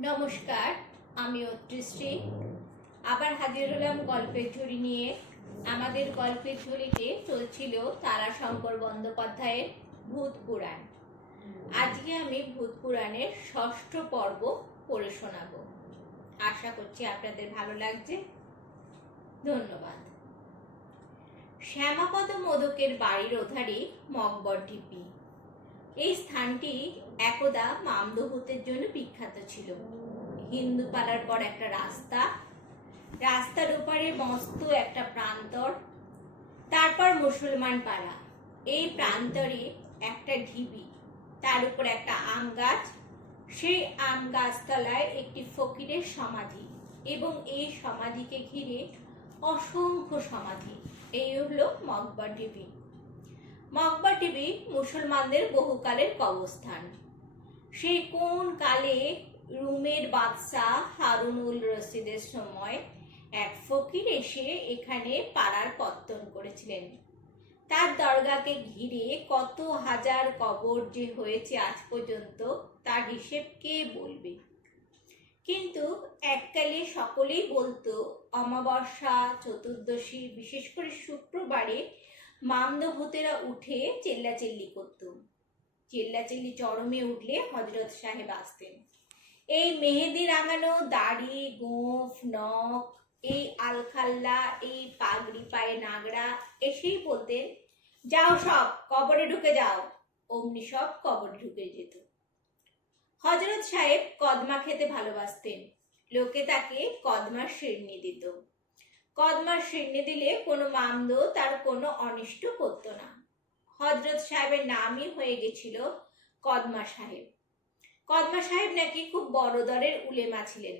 নমস্কার, আমি অত্রিশ্রী আবার হাজির হলাম গল্পের ঝুড়ি নিয়ে। আমাদের গল্পের ঝুড়িতে চলছিল তারাশঙ্কর বন্দ্যোপাধ্যায়ের ভূত পুরাণ। আজকে আমি ভূত পুরাণের 6ষ্ঠ পর্ব পড়ে শোনাবো। আশা করছি আপনাদের ভালো লাগছে। ধন্যবাদ। শ্যামাপদ মোদকের বাড়ির ওধারে মকবর ঢিপি। এই স্থানটি একদা মামদভূতের জন্য বিখ্যাত ছিল। হিন্দু পাড়ার পর একটা রাস্তার ওপারে মস্ত একটা প্রান্তর, তারপর মুসলমান পাড়া। এই প্রান্তরে একটা ঢিবি, তার উপর একটা আম গাছ, সেই আম গাছতলায় একটি ফকিরের সমাধি এবং এই সমাধিকে ঘিরে অসংখ্য সমাধি। এই হলো মকবর ঢিবি। মকবর ঢিবি মুসলমানদের বহুকালের কবরস্থান। সেই কোন কালে রুমের বাদশাহ হারুনুল রশিদের সময় এক ফকির এসে এখানে পাড়ার পত্তন করেছিলেন। তার দরগাকে ঘিরে কত হাজার কবর যে হয়েছে আজ পর্যন্ত তার হিসেব কে বলবে। কিন্তু এককালে সকলেই বলতো অমাবস্যা, চতুর্দশী, বিশেষ করে শুক্রবারে মামদভূতেরা উঠে চেল্লাচিল্লি করত। চেল্লাচিল্লি চরমে উঠলে হজরত সাহেব আসতেন। এই মেহেদি রাঙানো দাড়ি, গোঁফ, নখ, এই আলখাল্লা, এই পাগড়ি পায়ে নাগড়া এসেই বলতেন, যাও সব কবরে ঢুকে যাও। অমনি সব কবরে ঢুকে যেত। হজরত সাহেব কদমা খেতে ভালোবাসতেন। লোকে তাকে কদমার শিরনি দিত। কদমার শিরনি দিলে কোনো মামদ তার কোনো অনিষ্ট করত না। হজরত সাহেবের নামই হয়ে গেছিল কদমা সাহেব। কদমা সাহেব নাকি খুব বড় দরের উলেমা ছিলেন।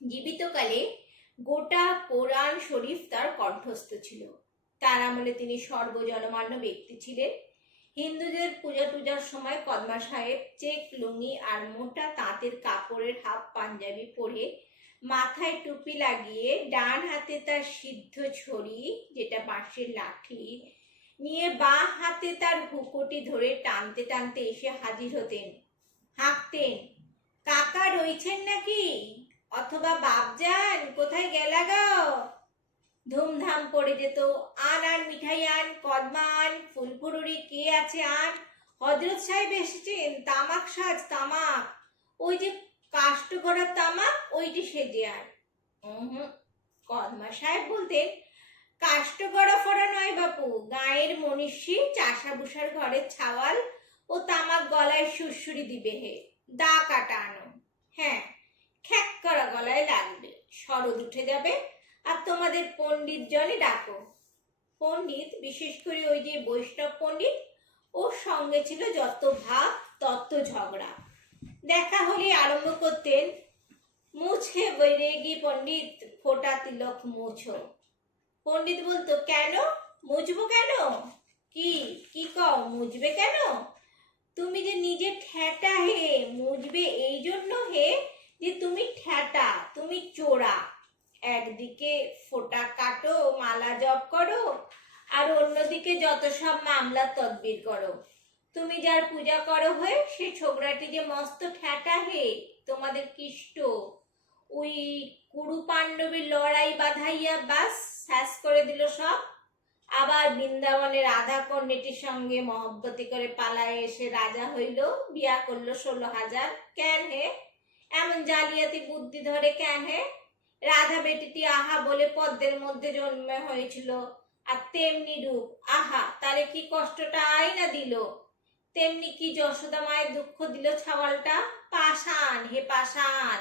জীবিতকালে গোটা কোরআন শরীফ তার কণ্ঠস্থ ছিল। তার আমলে তিনি সর্বজনমান্য ব্যক্তি ছিলেন। হিন্দুদের পূজা টুজার সময় কদমা সাহেব চেক লুঙ্গি আর মোটা তাঁতের কাপড়ের হাফ পাঞ্জাবি পরে, মাথায় টুপি লাগিয়ে, ডান হাতে তার সিদ্ধ ছড়ি যেটা বাঁশের লাঠি নিয়ে, বাঁ হাতে তার হুকোটি ধরে টানতে টানতে এসে হাজির হতেন। হাঁকতেন, কাকা রয়েছেন নাকি? অথবা বাপজান কোথায় গেলা গো? ধুমধাম পড়ে যেত, আন আন মিঠাই আন, কদমা আন, ফুলপুরুরি কে আছে আন, হজরত সাহেব এসেছেন, তামাক সাজ তামাক, ওই যে কাষ্ট করা তামাক ওইটি সেজে আন। কদমা সাহেব বলতেন, কাষ্ট করা ফোড়া নয় বাপু, গায়ের মনীষী চাষাবুষার ঘরের ছাওয়াল ও তামাক গলায় সুরসুরি দিবে হে, দা কাটা আনো। হ্যাঁ, খ্যাক করা গলায় লাগবে, শরৎ উঠে যাবে, আর তোমাদের পণ্ডিত জনে ডাকো। পণ্ডিত, বিশেষ করে ওই যে বৈষ্ণব পণ্ডিত, ওর সঙ্গে ছিল যত ভাব তত ঝগড়া। দেখা হলে আরম্ভ করতেন, মুছে বৈরেগি পণ্ডিত, ফোটা তিলক মুছো। পণ্ডিত বলতো, কেন মুছবো কেন? কি কি কও, মুছবে কেন? তুমি যে নিজে ঠ্যাটা হে, মুছবে এই জন্য হে যে তুমি ঠ্যাটা, তুমি চোরা। একদিকে ফোঁটা কাটো, মালা জপ করো, আর অন্যদিকে যত সব মামলা তদবির করো। তুমি যার পূজা করো হয়ে সে ছোকরাটি যে মস্ত ঠ্যাটা হে, তোমাদের কিষ্ট। ওই কুরু পাণ্ডবের লড়াই বাধাইয়া বাস শেষ করে দিল সব। আবার বৃন্দাবনের রাধা কন্যাটির সঙ্গে মহব্বতি করে পালায় এসে রাজা হইল, বিয়া করলো 16,000। কেন হে এমন জালিয়াতি বুদ্ধি ধরে? কেন হে? রাধা বেটিটি আহা বলে পদ্মের মধ্যে জন্মে হয়েছিল, আর তেমনি রূপ, আহা তারে কি কষ্টটা আইনা দিল, তেমনি কি যশোদা মায়ের দুঃখ দিল ছাওয়ালটা। পাষাণ হে পাষাণ।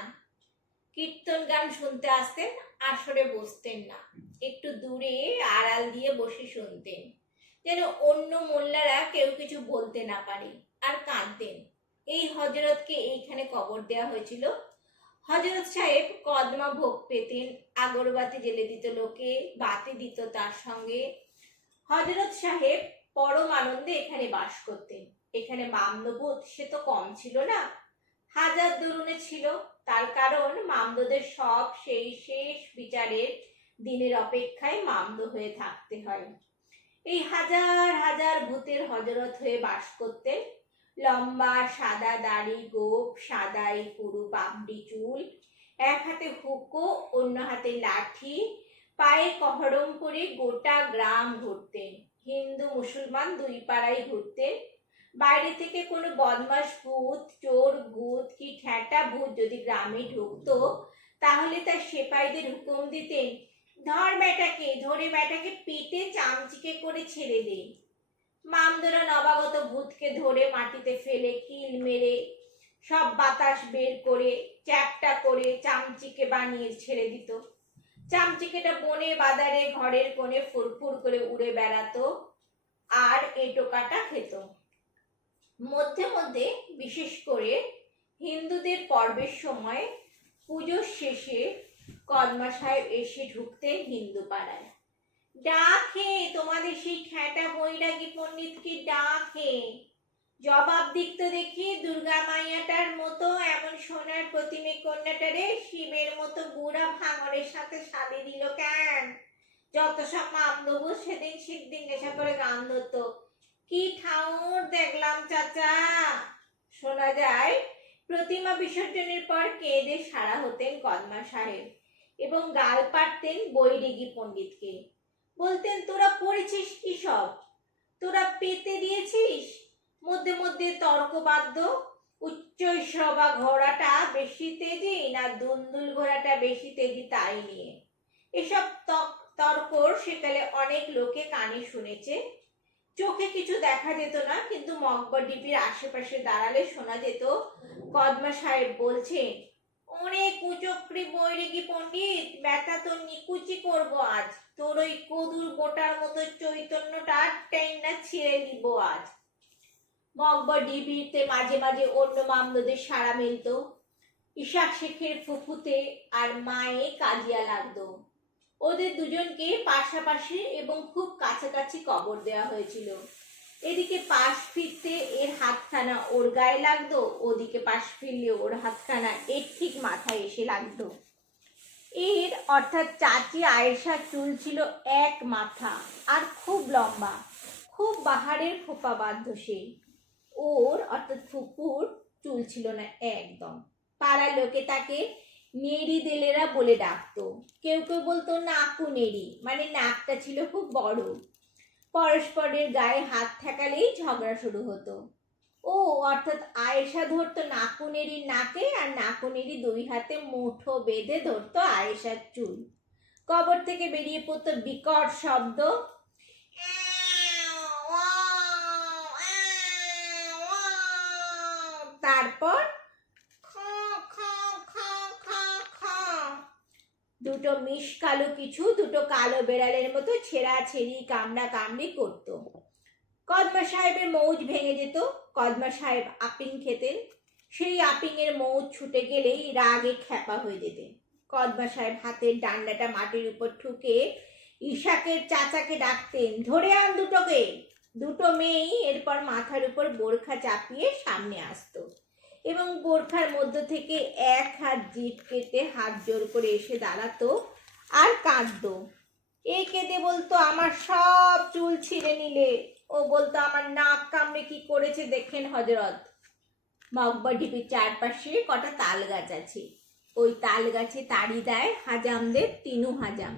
কীর্তন গান শুনতে আসতেন, আসরে বসতেন না, একটু দূরে আড়াল দিয়ে বসে শুনতেন, যেন অন্য মোল্লারা কেউ কিছু বলতে না পারে, আর কাঁদতেন। এই হজরতকে এইখানে কবর দেওয়া হয়েছিল। হজরত সাহেব কদমা ভোগ পেতেন, আগরবাতি জেলে দিত লোকে, বাতি দিত তার সঙ্গে। হজরত সাহেব পরম আনন্দে এখানে বাস করতেন। এখানে মামদভূত সে তো কম ছিল না, হাজার দরুনে ছিল। তার কারণ মামদদের সব সেই শেষ বিচারের দিনের অপেক্ষায় মামদ হয়ে থাকতে হয়। এই হাজার হাজার ভূতের হজরত হয়ে বাস করতেন। লম্বা সাদা দাড়ি, গোঁফ, সাদাই পুরু পাপড়ি চুল, এক হাতে হুঁকো অন্য হাতে লাঠি, পায়ে কহরম করে গোটা গ্রাম ঘুরতেন। হিন্দু মুসলমান দুই পাড়াই ঘুরতেন। বাইরে থেকে কোনো বদমাস ভূত, চোর ভূত কি ঠ্যাটা ভূত যদি গ্রামে ঢুকতো, তাহলে তার সেপাইদের হুকুম দিতেন, ধর বেটাকে, ধরে বেটাকে পেটে চামচিকে করে ছেড়ে দে। মামদোরা নবাগত ভূতকে ধরে মাটিতে ফেলে কিল মেরে সব বাতাস বের করে চ্যাপটা করে চামচিকে বানিয়ে ছেড়ে দিত। চামচিকেটা বনে বাজারে ঘরের কোণে ফুরফুর করে উড়ে বেড়াতো আর এঁটো কাটা খেত। মধ্যে মধ্যে, বিশেষ করে হিন্দুদের পর্বের সময়, পুজোর শেষে কদমা সাহেব এসে ঢুকতেন হিন্দু পাড়ায়। ডাকে, তোমাদের সেই খ্যাটা বৈরাগী পণ্ডিতকে ডাকে। জবাব দিত দেখি, দুর্গা মাইয়াটার মতো এমন সোনার প্রতিমে কন্যাটারে শিবের মতো বুড়া ভাঙরের সাথে সাদে দিল কেন? যত সব মামদবু সেদিন জিজ্ঞাসা করে গান ধরতো, কি ঠাউর দেখলাম চাচা? শোনা যায় প্রতিমা বিসর্জনের পর কেঁদে সারা হতেন কদমা সাহেব এবং গাল পাড়তেন বৈরাগী পণ্ডিতকে। বলতেন, তোরা করেছিস কি সব? তোরা পেতে দিয়েছিস? মধ্যে মধ্যে তর্কবাদ্য, উচ্চৈঃশ্রবা ঘোড়াটা বেশি তেজি না দুলদুল ঘোড়াটা বেশি তেজি তাই নিয়ে এসব তর্ক সেকালে অনেক লোকে কানে শুনেছে। চোখে কিছু দেখা যেত না, কিন্তু মকবর ডিপির আশেপাশে দাঁড়ালে শোনা যেত কদমা সাহেব বলছেন, অনেক কুচক্রি বৈরাগী পণ্ডিত, বেটা তোর নিকুচি করবো আজ, তোর ওই কদুর গোটার মতো চৈতন্যটা টেন্না ছিঁড়ে দিব আজ। মকবর ডিবিতে মাঝে মাঝে অন্য মামলাদের সাড়া মিলত। ইশাক শেখের ফুফুতে আর মায়ে কাজিয়া লাগতো। ওদের দুজনকে পাশাপাশি এবং খুব কাছাকাছি কবর দেওয়া হয়েছিল। এদিকে পাশ ফিরতে এর হাতখানা ওর গায়ে লাগতো, ওদিকে পাশ ফিরলে ওর হাতখানা এর ঠিক মাথায় এসে লাগতো। এর অর্থাৎ চাচি আয়েশার চুল ছিল এক মাথা আর খুব লম্বা, খুব বাহারের খোপা বাধ্য সেই। ওর অর্থাৎ ফুপুর চুল ছিল না একদম। পাড়ার লোকে তাকে নেড়ি দেলেরা বলে ডাকতো। কেউ কেউ বলতো নাকু নেড়ি, মানে নাকটা ছিল খুব বড়। পরস্পরের গায়ে হাত ঠেকালেই ঝগড়া শুরু হতো। ও অর্থাৎ আয়েশা ধরতো নাকুনেরির নাকে, আর নাকুনেরি দুই হাতে মুঠো বেঁধে ধরতো আয়েশার চুল। কবর থেকে বেরিয়ে পড়তো বিকট শব্দ, তারপর দুটো মিশ কালো কিছু দুটো কালো বেড়ালের মতো ছেঁড়াছেড়ি কামড়া কামড়ি করতো। কদমা সাহেবের মৌজ ভেঙে যেত। কদমা সাহেব আপিং খেতেন। সেই আপিংয়ের মৌজ ছুটে গেলেই রাগে খ্যাপা হয়ে যেতেন। কদমা সাহেব হাতের ডান্ডাটা মাটির উপর ঠুকে ইশাকের চাচাকে ডাকতেন, ধরে আন দুটোকে। দুটো মেয়েই এরপর মাথার উপর বোরখা চাপিয়ে সামনে আসতো এবং বোরখার মধ্য থেকে এক হাত জিভ কেটে হাত জোর করে এসে দাঁড়াতো আর কাঁদতো। এ কেঁদে বলতো, আমার সব চুল ছিঁড়ে নিলে। ও বলতো, আমার নাক কামড়ে কি করেছে দেখেন হজরত। মকবর ঢিপির চারপাশে কটা তাল গাছ আছে। ওই তাল গাছে তাড়ি দেয় হাজামদের তিনু হাজাম।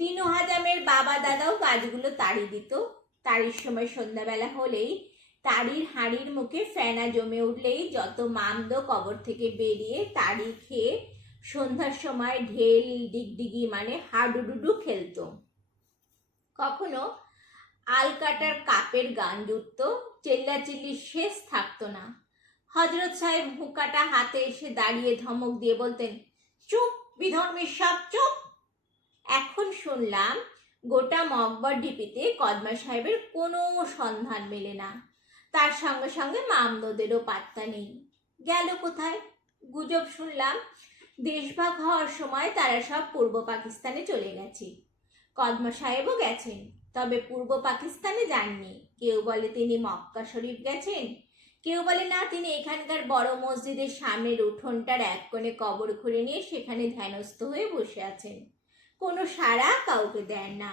তিনু হাজামের বাবা দাদাও গাছগুলো তাড়ি দিত। তাড়ির সময় সন্ধ্যাবেলা হলেই তাড়ির হাঁড়ির মুখে ফেনা জমে উঠলেই যত মামদো কবর থেকে বেরিয়ে তাড়ি খেয়ে সন্ধ্যার সময় ঢেল ডিগডিগি মানে হাডুডুডু খেলতো। কখনো আলকাটার কাপের গান জুটত, চেল্লাচিল্লি শেষ থাকতো না। হজরত সাহেব হুঁকাটা হাতে এসে দাঁড়িয়ে ধমক দিয়ে বলতেন, চুপ বিধর্মীর সব চুপ। এখন শুনলাম গোটা মকবর ঢিপিতে কদমা সাহেবের কোনো সন্ধান মেলে না। তার সঙ্গে সঙ্গে মামদোদেরও পাত্তা নেই। গেল কোথায়? গুজব শুনলাম দেশভাগ হওয়ার সময় তারা সব পূর্ব পাকিস্তানে চলে গেছে। কদমা সাহেবও গেছেন, তবে পূর্ব পাকিস্তানে যাননি। কেউ বলে তিনি মক্কা শরীফ গেছেন, কেউ বলে না, তিনি এখানকার বড় মসজিদের সামনের উঠোনটার এক কোণে কবর খুঁড়ে নিয়ে সেখানে ধ্যানস্থ হয়ে বসে আছেন। কোনো সাড়া কাউকে দেন না।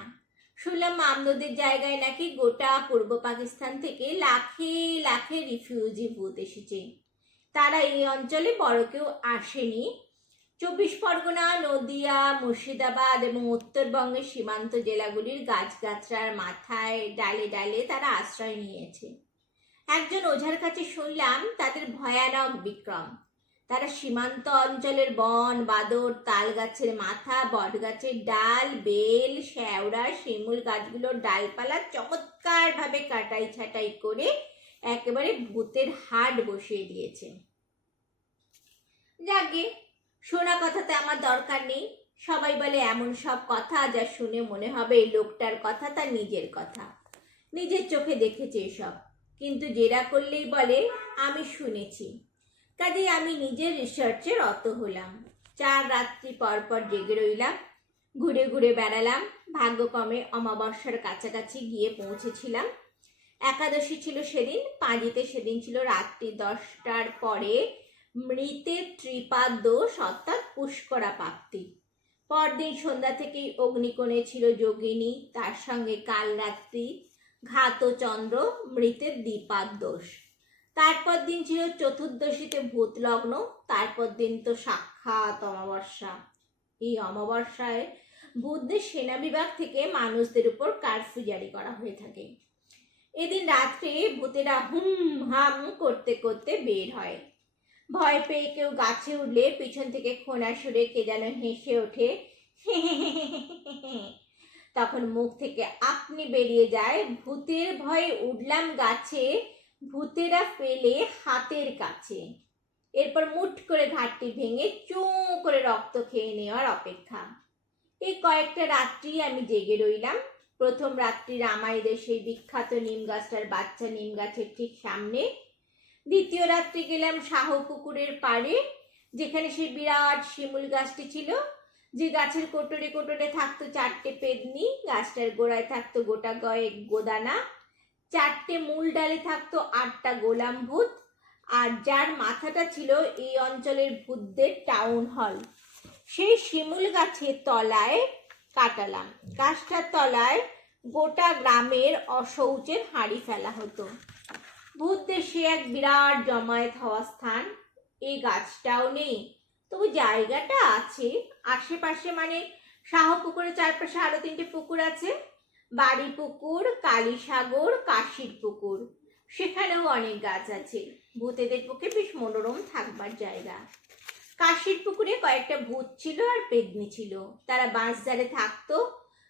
শুনলাম মামদদের জায়গায় নাকি গোটা পূর্ব পাকিস্তান থেকে লাখে লাখে রিফিউজি ভূত এসেছে। তারা এই অঞ্চলে বড় কেউ আসেনি। 24 পরগনা, নদিয়া, মুর্শিদাবাদ এবং উত্তরবঙ্গের সীমান্ত জেলাগুলির গাছগাছড়ার মাথায় ডালে ডালে তারা আশ্রয় নিয়েছে। একজন ওঝার কাছে শুনলাম তাদের ভয়ানক বিক্রম। তারা সীমান্ত অঞ্চলের বন, বাদর, তাল গাছের মাথা, বট গাছের ডাল, বেল, শ্যাওড়া, শিমুল গাছগুলোর ডালপালা চমৎকার ভাবে কাটাই ছাটাই করে একেবারে ভূতের হাট বসিয়ে দিয়েছে। যাকে শোনা কথাতে আমার দরকার নেই। সবাই বলে এমন সব কথা যা শুনে মনে হবে এই লোকটার কথা তার নিজের কথা, নিজের চোখে দেখেছে এসব। কিন্তু জেরা করলেই বলে আমি শুনেছি। কাজে আমি নিজের রিসার্চে রত হলাম। 4 রাত্রি পর পর জেগে রইলাম, ঘুরে ঘুরে বেড়ালাম। ভাগ্যক্রমে অমাবস্যার কাছাকাছি গিয়ে পৌঁছেছিলাম। একাদশী ছিল সেদিন। পাঁজিতে সেদিন ছিল রাত্রি 10টার পরে মৃতের ত্রিপাদ দোষ অর্থাৎ পুষ্করা প্রাপ্তি। পরদিন সন্ধ্যা থেকেই অগ্নিকোণে ছিল যোগিনী, তার সঙ্গে কাল রাত্রি ঘাতচন্দ্র, মৃতের দ্বিপাদ দোষ। তারপর দিন ছিল চতুর্দশীতে ভূত লগ্ন। তারপর দিন তো সাক্ষাৎ অমাবস্যা। এই অমাবস্যায় ভূতদের সেনা বিভাগ থেকে মানুষদের উপর কারফিউ জারি করা হয়ে থাকে। এদিন রাত্রে ভূতেরা হুম হাম করতে করতে বের হয়। ভয় পেয়ে কেউ গাছে উঠলে পিছন থেকে খোনা সুরে কে যেন হেসে ওঠে, তখন মুখ থেকে আপনি বেরিয়ে যায়, ভূতের ভয়ে উঠলাম গাছে, ভূতেরা ফেলে হাতের কাছে। এরপর মুঠ করে ঘাটটি ভেঙে চুঁ করে রক্ত খেয়ে নেওয়ার অপেক্ষা। এই কয়েকটা রাত্রি আমি জেগে রইলাম। প্রথম রাত্রি রামাইদের সেই বিখ্যাত নিম গাছটার বাচ্চা নিম গাছের ঠিক সামনে। দ্বিতীয় রাত্রি গেলাম শাহ পুকুরের পাড়ে, যেখানে সেই বিরাট শিমুল গাছটি ছিল, যে গাছের কোটরে কোটরে থাকতো 4টে পেদনি, গাছটার গোড়ায় থাকতো গোটা কয়েক গোদানা, 4টে মূল ডালে থাকতো 8টা গোলাম ভূত, আর যার মাথাটা ছিল এই অঞ্চলের ভূতদের টাউন হল। সেই শিমুল গাছের তলায় কাটালাম। গাছটার তলায় গোটা গ্রামের অশৌচের হাঁড়ি ফেলা হতো। ভূতদের সে এক বিরাট জমায়েত হওয়া স্থান। এই গাছটাও নেই, তবু জায়গাটা আছে আশেপাশে। মানে শাহপুকুরের চারপাশে আরো 3টে পুকুর আছে, বাড়ি পুকুর, কালীসাগর, কাশির পুকুর। সেখানেও অনেক গাছ আছে। ভূতেদের পক্ষে বেশ মনোরম থাকবার জায়গা। কাশির পুকুরে কয়েকটা ভূত ছিল আর পেদনি ছিল। তারা বাঁশঝাড়ে থাকতো।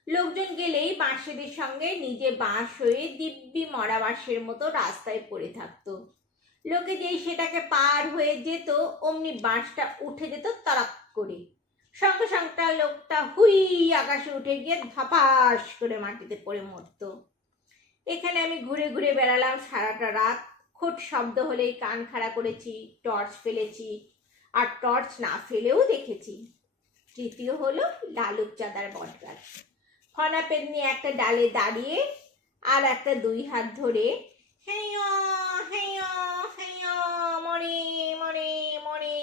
লোকজন গেলেই বাঁশেদের সঙ্গে নিজে বাঁশ হয়ে দিব্যি মরা বাঁশের মতো রাস্তায় পড়ে থাকতো। লোকে যেই সেটাকে পার হয়ে যেত অমনি বাঁশটা উঠে যেত তারাক করে। সঙ্গে সঙ্গে লোকটা হুই আকাশে উঠে গিয়ে ধপাস করে মাটিতে পড়ে মরত। এখানে আমি ঘুরে ঘুরে বেড়ালাম সারাটা রাত। খুট শব্দ হলেই কান খাড়া করেছি, টর্চ ফেলেছি, আর টর্চ না ফেলেও দেখেছি। তৃতীয় হলো লালুক চাঁদার বটগাছ। ফনা পেদনি একটা ডালে দাঁড়িয়ে আর একটা 2 হাত ধরে হেঁয়ো হেঁয়ো হেঁয়ো মরে মরে মরে,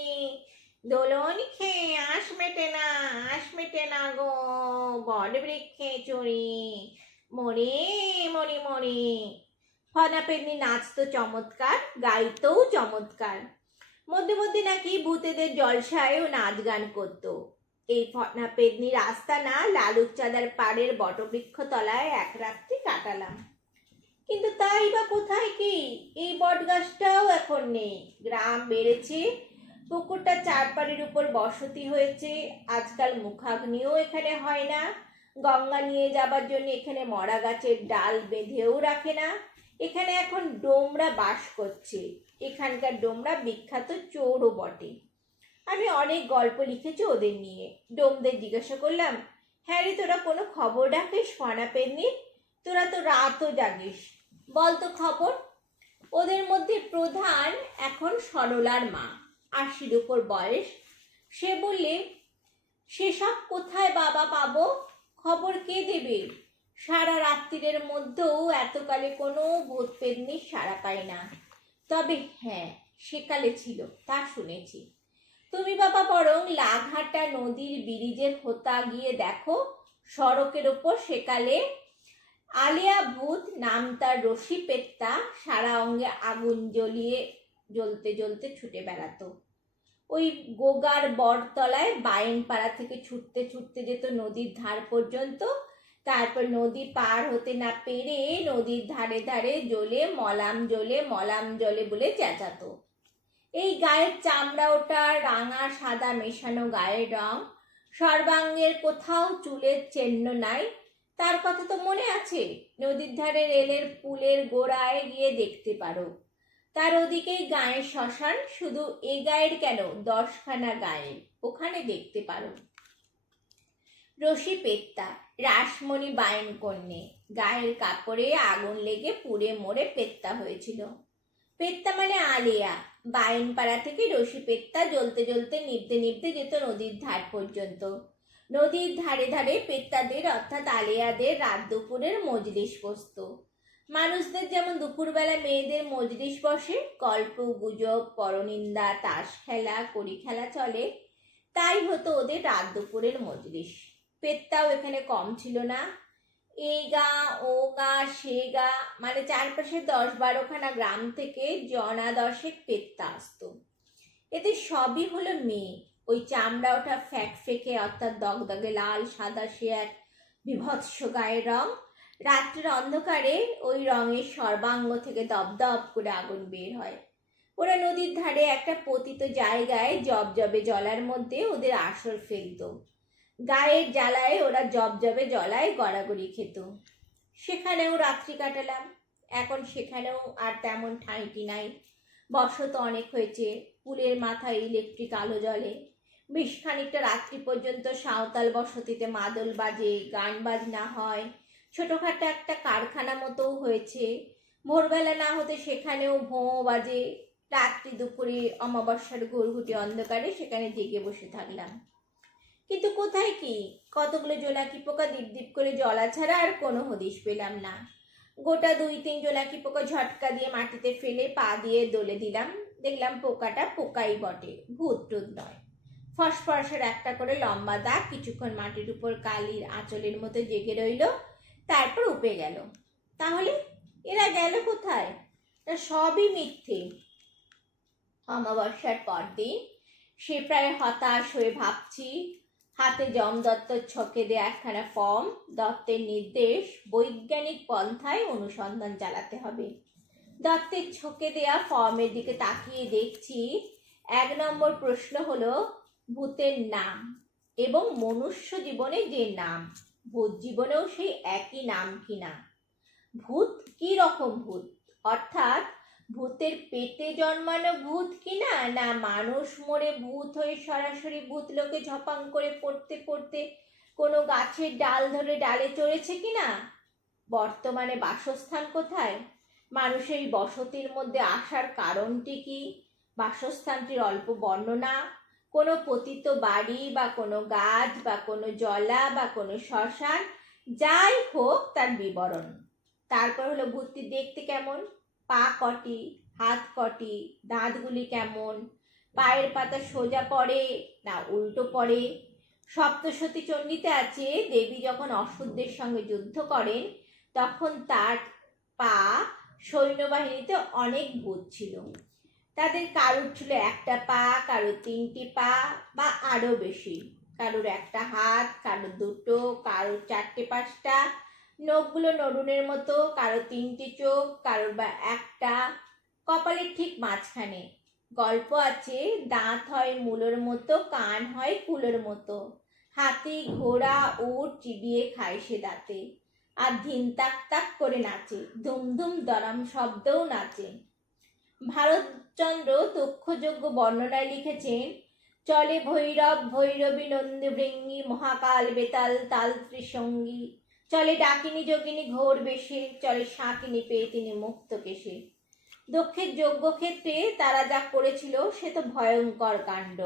দোলন খেয়ে আঁশ মেটে না গো, বট বৃক্ষে চড়ি মরে মরে মরে। ফনা পেদনি নাচতো চমৎকার, গাইতেও চমৎকার। মধ্যে মধ্যে নাকি ভূতেদের জলসায়ও নাচ গান করতো। এই ফনা পেদনি রাস্তা না লালুক চাঁদার পাড়ের বটবৃক্ষ তলায় এক রাত্রি কাটালাম। কিন্তু তাই বা কোথায় কি, এই বট গাছটাও এখন নেই। গ্রাম বেড়েছে, পুকুরটা 4 পাড়ের উপর বসতি হয়েছে। আজকাল মুখাগ্নিও এখানে হয় না। গঙ্গা নিয়ে যাবার জন্য এখানে মরা গাছের ডাল বেঁধেও রাখে না। এখানে এখন ডোমরা বাস করছে। এখানকার ডোমরা বিখ্যাত চোরও বটে। আমি অনেক গল্প লিখেছি ওদের নিয়ে। ডোমদের জিজ্ঞাসা করলাম, হ্যাঁ রে, তোরা কোনো খবর রাখিস ফনা পেদনির? তোরা তো রাতও জাগিস, বলতো খবর। ওদের মধ্যে প্রধান এখন সরলার মা, 80-র উপর বয়স। সে বললে, সেসব কোথায় বাবা পাবো, খবর কে দেবে? সারা রাত্রির মধ্যেও এতকালে কোনো ভূত পেদনির সাড়া পাই না। তবে হ্যাঁ, সেকালে ছিল, তা শুনেছি। তুমি বাবা বরং লাঘাটা নদীর ব্রিজের হোতা গিয়ে দেখো, সড়কের ওপর সেকালে আলিয়া ভূত নাম তার রশি পেত্তা সারা অঙ্গে আগুন জ্বলতে জ্বলতে ছুটে বেড়াতো। ওই গোগার বটতলায় বাইনপাড়া থেকে ছুটতে ছুটতে যেত নদীর ধার পর্যন্ত, তারপর নদী পার হতে না পেরে নদীর ধারে ধারে মলাম জলে বলে চেঁচাতো। এই গায়ের চামড়া ওটা রাঙা সাদা মেশানো গায়ের রং, সর্বাঙ্গের কোথাও চুলের চেন্ন নাই, তার কথা তো মনে আছে। নদীর ধারে রেলের পুলের গোড়ায় গিয়ে দেখতে পারো। তার ওদিকেই গায়ের শ্মশান, শুধু এ গায়ের কেন, 10খানা গায়ের, ওখানে দেখতে পারো। রশি পেত্তা, রাসমণি বাইন কন্যে, গায়ের কাপড়ে আগুন লেগে পুড়ে মরে পেত্তা হয়েছিল। পেত্তা মানে আলিয়া। বাইনপাড়া থেকে রশি পেত্তা জ্বলতে জ্বলতে নিভতে নিভতে যেত নদীর ধার পর্যন্ত। নদীর ধারে ধারে পেত্তাদের অর্থাৎ আলিয়াদের রাত দুপুরের মজলিস বসত। মানুষদের যেমন দুপুরবেলা মেয়েদের মজলিস বসে, গল্প গুজব পরনিন্দা তাস খেলা কড়ি খেলা চলে, তাই হতো ওদের রাত দুপুরের মজলিস। পেত্তাও এখানে কম ছিল না। এই গা ও গা সে গা মানে চারপাশে 10-12খানা গ্রাম থেকে জনা 10 পেত্তা আসতো। এতে সবই হলো মেয়ে। ওই চামড়া ওঠা ফ্যাকফেকে অর্থাৎ দগদগে লাল সাদা সে এক বিভৎস গায়ের রং। রাত্রের অন্ধকারে ওই রঙের সর্বাঙ্গ থেকে দপদপ করে আগুন বের হয়। ওরা নদীর ধারে একটা পতিত জায়গায় জবজবে জলার মধ্যে ওদের আসর ফেলত। গায়ের জ্বালায় ওরা জবজবে জলায় গড়াগড়ি খেত। সেখানেও রাত্রি কাটালাম। এখন সেখানেও আর তেমন ঠাঁইটি নাই। বসত অনেক হয়েছে। পুলের মাথায় ইলেকট্রিক আলো জ্বলে। বেশ খানিকটা রাত্রি পর্যন্ত সাঁওতাল বসতিতে মাদল বাজে, গান বাজনা হয়। ছোটখাটো একটা কারখানা মতোও হয়েছে। ভোরবেলা না হতে সেখানেও ভোঁ বাজে। রাত্রি দুপুরে অমাবস্যার ঘুরঘুটি অন্ধকারে সেখানে জেগে বসে থাকলাম। কিন্তু কোথায় কি, কতগুলো জোনাকি পোকা দীপ দীপ করে জ্বলা ছাড়া আর কোনো হদিশ পেলাম না। গোটা 2-3 জোনাকি পোকা ঝটকা দিয়ে মাটিতে ফেলে পা দিয়ে দোলে দিলাম। দেখলাম পোকাটা পোকাই বটে, ভূত টুত নয়। ফসফরসের একটা করে লম্বা দাগ কিছুক্ষণ মাটির উপর কালির আঁচলের মতো জেগে রইল, তারপর উপে গেল। তাহলে এরা গেল কোথায়? সবই মিথ্যে। অমাবস্যার পরদিন সে প্রায় হতাশ হয়ে ভাবছি। হাতে যম দত্তর ছকে দেয়া একখানা ফর্ম। দত্তের নির্দেশ, বৈজ্ঞানিক পন্থায় অনুসন্ধান চালাতে হবে। দত্তের ছকে দেয়া ফর্মের দিকে তাকিয়ে দেখছি 1 নম্বর প্রশ্ন হলো ভূতের নাম এবং মনুষ্য জীবনে যে নাম, ভূত জীবনেও সেই একই নাম কিনা। ভূত কি রকম ভূত, অর্থাৎ ভূতের পেটে জন্মানো ভূত কিনা, না মানুষ মরে ভূত হয়ে সরাসরি ভূত লোকে ঝপাং করে পড়তে পড়তে কোনো গাছের ডাল ধরে ডালে চড়েছে কিনা। বর্তমানে বাসস্থান কোথায়, মানুষের বসতির মধ্যে আসার কারণটি কি, বাসস্থানটির অল্প বর্ণনা, কোনো পতিত বাড়ি বা কোনো গাছ বা কোনো জলা বা কোনো শ্মশান, যাই হোক তার বিবরণ। তারপর হলো ভূতটি দেখতে কেমন, পা কটি, হাত কটি, দাঁতগুলি কেমন, পায়ের পাতা সোজা পড়ে না উল্টো পড়ে। সপ্তশতী চণ্ডীতে আছে দেবী যখন অসুরদের সঙ্গে যুদ্ধ করেন তখন তার পা সৈন্যবাহিনীতে অনেক ভূত ছিল। তাদের কারুর ছিল একটা পা, কারুর 3টি পা বা আরো বেশি, কারুর একটা হাত, কারুর 2টো, কারুর 4টে-5টা, নখগুলো নরুনের মতো, কারো 3টি চোখ, কারোর বা একটা, কপালের ঠিক মাঝখানে। গল্প আছে দাঁত হয় মূলোর মতো, কান হয় কুলোর মতো, হাতি ঘোড়া উট চিবিয়ে খায় সে দাঁতে, আর ধিন তাক তাক করে নাচে, ধুমধুম দরাম শব্দও নাচে। ভারতচন্দ্র তক্ষযোগ্য বর্ণনায় লিখেছেন, চলে ভৈরব ভৈরবী নন্দী ভৃঙ্গি মহাকাল বেতাল তাল ত্রিসঙ্গী, চলে ডাকিনী যোগিনী ঘোর বেশে, চলে শাকিনী পেয়ে তিনি মুক্ত কেশে। দক্ষের যজ্ঞক্ষেত্রে তারা যা করেছিল সে তো ভয়ঙ্কর কাণ্ড।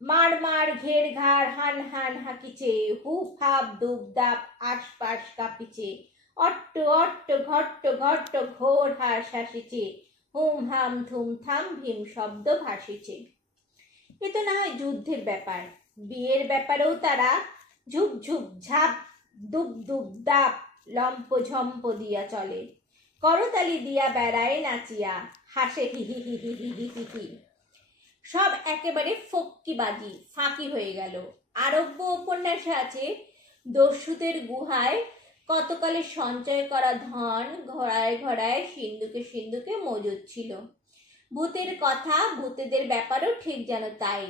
মার মার ঘের ঘাড় হান হান হাঁকিছে, হুপ হাপ দুপ দাপ আশপাশ কাঁপিছে, অট্ট অট্ট ঘট্ট ঘট্ট ঘোর হার শাসিছে, হুম হাম থুম থাম ভীম শব্দ ভাসিছে। এ তো না হয় যুদ্ধের ব্যাপার। বিয়ের ব্যাপারেও তারা ঝুপ ঝুপ ঝাপ দুপ দুপ দাপ লম্পঝম্প দিয়া চলে, করতালি দিয়া বেড়ায় নাচিয়া, হাসে হি হি হি হি হি হি হি হি। সব একেবারে ফক্কিবাজি, ফাঁকি হয়ে গেল। আরব্য উপন্যাসে আছে, দস্যুদের গুহায় কতকালে সঞ্চয় করা ধন ঘোড়ায় ঘোড়ায় সিন্ধুকে সিন্ধুকে মজুদ ছিল। ভূতের কথা, ভূতেদের ব্যাপারও ঠিক যেন তাই।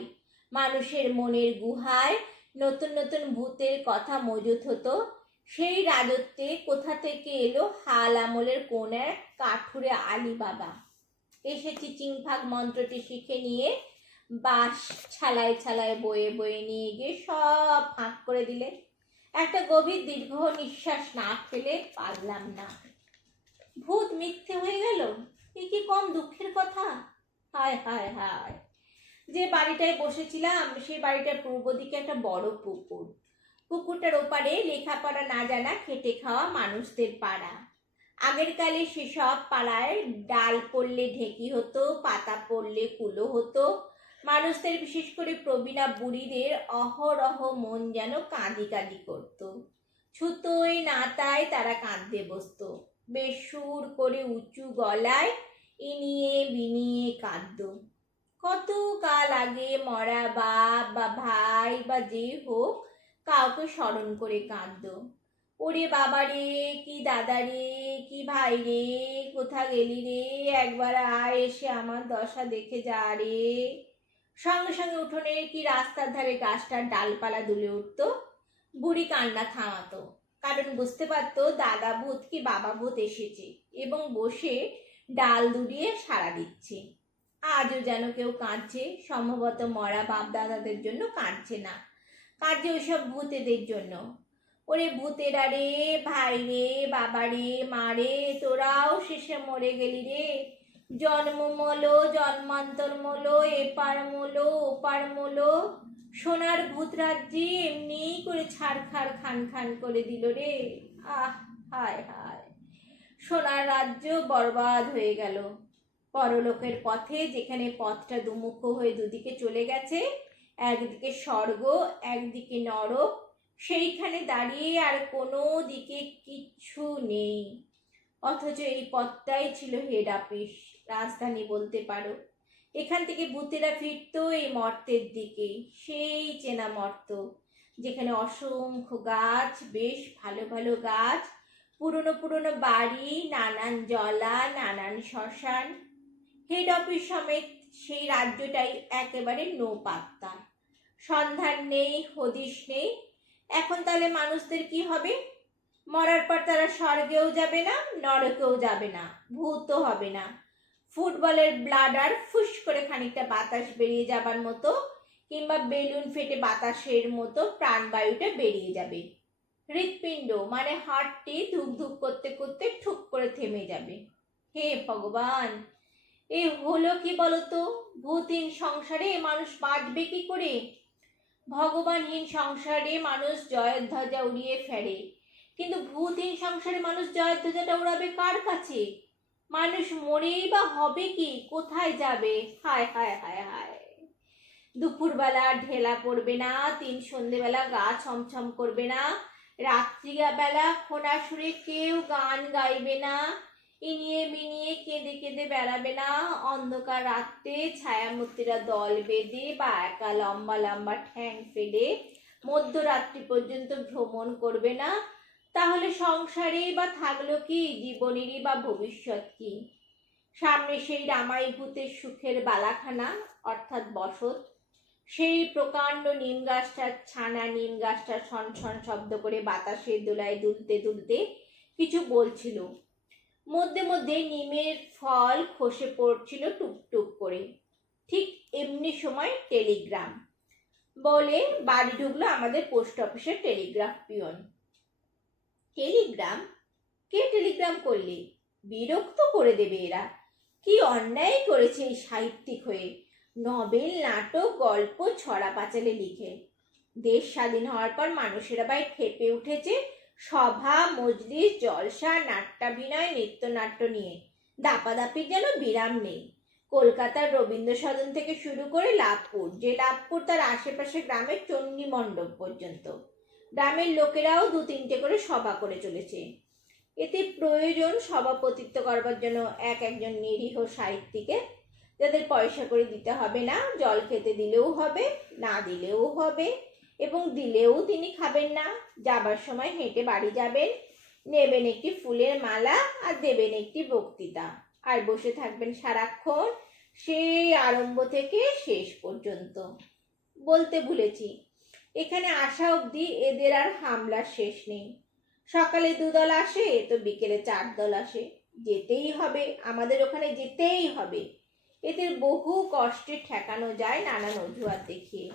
মানুষের মনের গুহায় নতুন নতুন ভূতের কথা মজুদ হতো। সেই রাজত্বে কোথা থেকে এলো হাল আমলের কোন এক কাঠুরে আলী বাবা, এসে চিচিংফাক মন্ত্রটি শিখে নিয়ে বাঁশ ছালায় ছালায় বয়ে বয়ে নিয়ে গিয়ে সব ফাঁক করে দিলে। একটা গভীর দীর্ঘ নিঃশ্বাস না ফেলে পারলাম না। ভূত মিথ্যে হয়ে গেল, এ কি কম দুঃখের কথা। হায় হায় হায়। যে বাড়িটায় বসেছিলাম সেই বাড়িটার পূর্ব দিকে একটা বড় পুকুর। পুকুরটার ওপারে লেখাপড়া না জানা খেটে খাওয়া মানুষদের পাড়া। আগের কালে সেসব পাড়ায় ডাল পড়লে ঢেকি হতো, পাতা পড়লে কুলো হতো। মানুষদের, বিশেষ করে প্রবীণা বুড়িদের অহরহ মন যেন কাঁদি কাঁদি করত। ছুতোয় নাতায় তারা কাঁদতে বসত, বেসুর করে উঁচু গলায় ইনিয়ে বিনিয়ে কাঁদত। কত কাল আগে মরা বাপ বা ভাই বা যে হোক কাউকে স্মরণ করে কাঁদত। ওরে বাবা রে, কি দাদা রে, কি ভাই রে, কোথা গেলি রে, একবার আয়, এসে আমার দশা দেখে যা রে। সঙ্গে সঙ্গে উঠোনের কি রাস্তার ধারে গাছটার ডালপালা দুলে উঠত। বুড়ি কান্না থামাতো, কারণ বুঝতে পারতো দাদা ভূত কি বাবা ভূত এসেছে এবং বসে ডাল দুলিয়ে সাড়া দিচ্ছে। আজও যেন কেউ কাঁদছে, সম্ভবত মরা বাপ দাদাদের জন্য কাঁদছে না, কাঁদছে ওইসব ভূতেদের জন্য। ওরে ভূতেরা রে, ভাই রে, বাবা রে, মা রে, তোরাও শেষে মরে গেলি রে। জন্ম মলো, জন্মান্তর মলো, এপার মলো, ওপার মলো, সোনার ভূত রাজ্যে এমনি করে ছাড়খাড় খান খান করে দিল রে। আহ হায় হায়, সোনার রাজ্য বরবাদ হয়ে গেল। পরলোকের পথে, যেখানে পথটা দুমুখ হয়ে দুদিকে চলে গেছে, একদিকে স্বর্গ একদিকে নরক, সেইখানে দাঁড়িয়ে আর কোনো দিকে কিচ্ছু নেই। অথচ এই পথটাই ছিল হেড অফিস, রাজধানী বলতে পারো। এখান থেকে ভূতেরা ফিরতো এই মর্তের দিকে, সেই চেনা মর্ত, যেখানে অসংখ্য গাছ, বেশ ভালো ভালো গাছ, পুরনো পুরনো বাড়ি, নানান জলা, নানান শ্মশান। হেড অফিস সমেত সেই রাজ্যটাই একেবারে নো পাত্তা, সন্ধান নেই, হদিশ নেই। এখন তাহলে মানুষদের কি হবে? মরার পর তারা স্বর্গেও যাবে না, নরকেও যাবে না, ভূতও হবে না। ফুটবলের ব্লাডার ফুস করে খানিকটা বাতাস বেরিয়ে যাবার মতো, কিংবা বেলুন ফেটে বাতাসের মতো প্রাণবায়ুটা বেরিয়ে যাবে। হৃৎপিণ্ড মানে হার্টটি ধুক ধুক করতে করতে ঠুক করে থেমে যাবে। হে ভগবান, এ হলো কি বলতো? ভূতহীন সংসারে মানুষ বাঁচবে কি করে? ভগবানহীন সংসারে মানুষ জয়ের ধ্বজা উড়িয়ে ফেরে, কিন্তু ভূতহীন সংসারে মানুষ জয়ের ধ্বজাটা উড়াবে কার কাছে? মানুষ মরেই বা হবে কি, কোথায় যাবে? হায় হায় হায় হায়। দুপুরবেলা ঢেলা পড়বে না, সন্ধেবেলা গা ছমছম করবে না, রাত্রিবেলা খোনা সুরে কেউ গান গাইবে না, ইনিয়ে বিনিয়ে কেঁদে কেঁদে বেড়াবে না, অন্ধকার রাত্রে ছায়ামূর্তিরা দল বেঁধে বা একা লম্বা লম্বা ঠ্যাং ফেলে মধ্যরাত্রি পর্যন্ত ভ্রমণ করবে না। তাহলে সংসারেই বা থাকলো কি, জীবনেরই বা ভবিষ্যৎ কি? সামনে সেই রামাই ভূতের সুখের বালাখানা, অর্থাৎ বসত। সেই প্রকাণ্ড নিম গাছটার ছানা, নিম গাছটা ছন ছন শব্দ করে বাতাসের দোলায় দুলতে দুলতে কিছু বলছিল। মধ্যে মধ্যে নিমের ফল খসে পড়ছিল টুকটুক করে। ঠিক এমনি সময় টেলিগ্রাম বলে বাড়ি ঢুকলো আমাদের পোস্ট অফিসের টেলিগ্রাফ পিয়ন। টেলিগ্রাম? কে টেলিগ্রাম করলে? বিরক্ত করে দেবে এরা। কি অন্যায় করেছে এই সাহিত্যিক হয়ে, নভেল, নাটক, গল্প ছড়া পাঁচালে লিখে। দেশ স্বাধীন হওয়ার পর মানুষেরা ভাই খেপে উঠেছে সভা, মজলিস, জলসা, নাট্যাভিনয়, নৃত্যনাট্য নিয়ে। দাপাদাপির যেন বিরাম নেই। কলকাতার রবীন্দ্র সদন থেকে শুরু করে লাভপুর, যে লাভপুর তার আশেপাশে গ্রামের চণ্ডী মণ্ডপ পর্যন্ত, গ্রামের লোকেরাও 2-3টে করে সভা করে চলেছে। এতে প্রয়োজন সভাপতিত্ব করবার জন্য একজন নিরীহ সাহিত্যিকের, যাদের পয়সা করে দিতে হবে না, জল খেতে দিলেও হবে, না দিলেও হবে, এবং দিলেও তিনি খাবেন না। যাবার সময় হেঁটে বাড়ি যাবেন, নেবেন একটি ফুলের মালা আর দেবেন একটি বক্তৃতা, আর বসে থাকবেন সারাক্ষণ, সেই আরম্ভ থেকে শেষ পর্যন্ত। বলতে ভুলেছি, এখানে আসা অবধি এদের আর হামলার শেষ নেই। সকালে 2 দল আসে তো বিকেলে 4 দল আসে। যেতেই হবে, আমাদের ওখানে যেতেই হবে। এদের বহু কষ্টে ঠেকানো যায় নানান অজুহাত দেখিয়ে।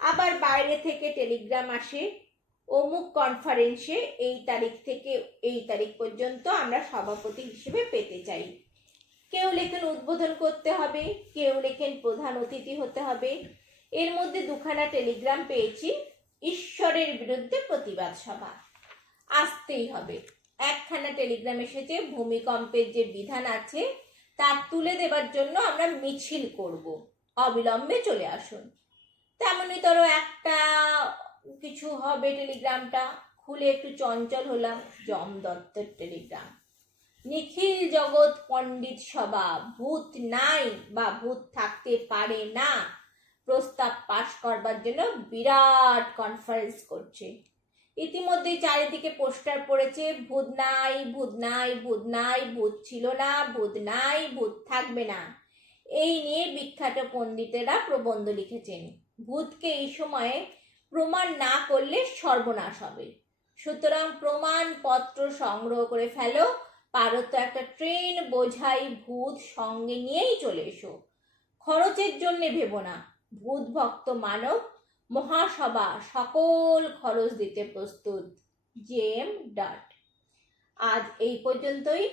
আবার বাইরে থেকে টেলিগ্রাম আসে, অমুক কনফারেন্সে এই তারিখ থেকে এই তারিখ পর্যন্ত আমরা সভাপতি হিসেবে পেতে চাই। কেউ লেখেন উদ্বোধন করতে হবে, কেউ লেখেন প্রধান অতিথি হতে হবে। এর মধ্যে 2খানা টেলিগ্রাম পেয়েছি, ঈশ্বরের বিরুদ্ধে প্রতিবাদ সভা, আসতেই হবে। 1খানা টেলিগ্রাম এসেছে, ভূমিকম্পের যে বিধান আছে তা তুলে দেবার জন্য আমরা মিছিল করব, অবিলম্বে চলে আসুন। তেমনই ধরো একটা কিছু হবে, টেলিগ্রামটা খুলে একটু চঞ্চল হলাম, যম দত্তের টেলিগ্রাম। নিখিল জগৎ পণ্ডিত সভা, ভূত নাই বা ভূত থাকতে পারে না প্রস্তাব পাশ করবার জন্য বিরাট কনফারেন্স করছে। ইতিমধ্যে চারিদিকে পোস্টার পড়েছে, ভূত নাই, ভূত নাই, ভূত নাই, ভূত ছিল না, ভূত নাই, ভূত থাকবে না। এই নিয়ে বিখ্যাত পণ্ডিতেরা প্রবন্ধ লিখেছেন। ভূতকে এই সময়ে প্রমাণ না করলে সর্বনাশ হবে, সুতরাং প্রমাণপত্র সংগ্রহ করে ফেলো, পারো তো একটা ট্রেন বোঝাই ভূত সঙ্গে নিয়েই চলে এসো। খরচের জন্য ভেবো না, ভূত ভক্ত মানব মহাসভা সকল খরচ দিতে প্রস্তুত। JM dot. আজ এই পর্যন্তই।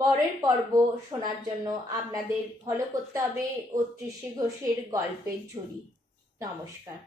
পরের পর্ব শোনার জন্য আপনাদের ফলো করতে হবে অত্রিশী ঘোষের গল্পের ঝুড়ি। নমস্কার।